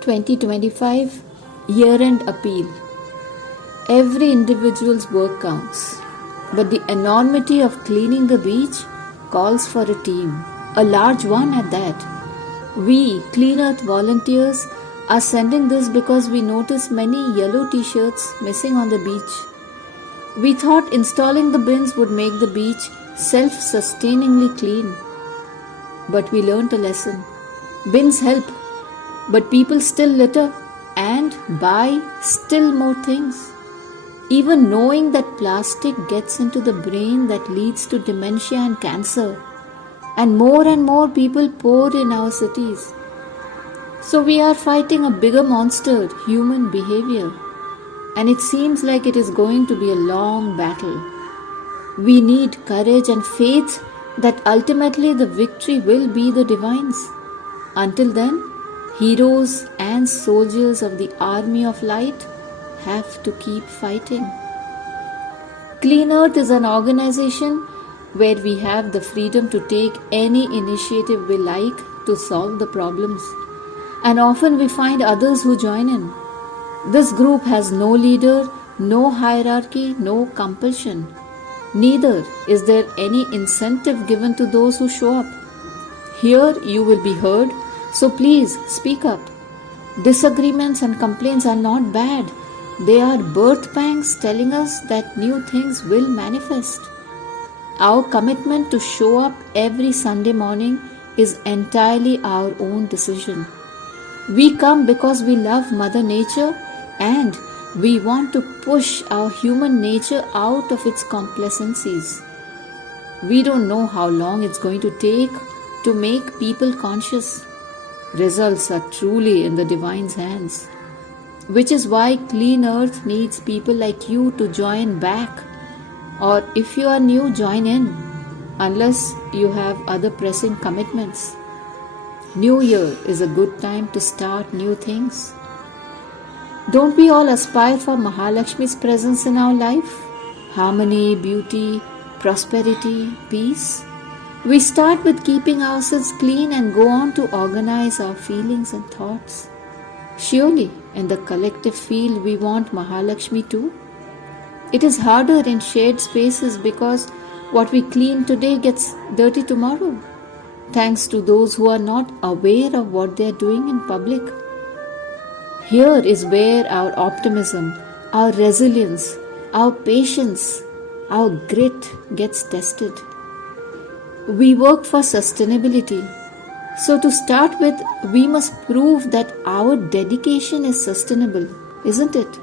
2025 Year-End Appeal. Every individual's work counts, but the enormity of cleaning the beach calls for a team, a large one at that. We, Clean Earth volunteers, are sending this because we noticed many yellow t-shirts missing on the beach. We thought installing the bins would make the beach self-sustainingly clean. But we learnt a lesson. Bins help, but people still litter and buy still more things. Even knowing that plastic gets into the brain that leads to dementia and cancer, and more people pour in our cities. So we are fighting a bigger monster, human behavior, and it seems like it is going to be a long battle. We need courage and faith that ultimately the victory will be the divine's. Until then, heroes and soldiers of the army of light have to keep fighting. Clean Earth is an organization where we have the freedom to take any initiative we like to solve the problems, and often we find others who join in. This group has no leader, no hierarchy, no compulsion. Neither is there any incentive given to those who show up. Here you will be heard, so please speak up. Disagreements and complaints are not bad. They are birth pangs telling us that new things will manifest. Our commitment to show up every Sunday morning is entirely our own decision. We come because we love Mother Nature and we want to push our human nature out of its complacencies. We don't know how long it's going to take to make people conscious. Results are truly in the divine's hands, which is why Clean Earth needs people like you to join back, or if you are new, join in, unless you have other pressing commitments. New Year is a good time to start new things. Don't we all aspire for Mahalakshmi's presence in our life? Harmony, beauty, prosperity, peace? We start with keeping ourselves clean and go on to organize our feelings and thoughts. Surely, in the collective field, we want Mahalakshmi too. It is harder in shared spaces because what we clean today gets dirty tomorrow, thanks to those who are not aware of what they are doing in public. Here is where our optimism, our resilience, our patience, our grit gets tested. We work for sustainability. So to start with, we must prove that our dedication is sustainable, isn't it?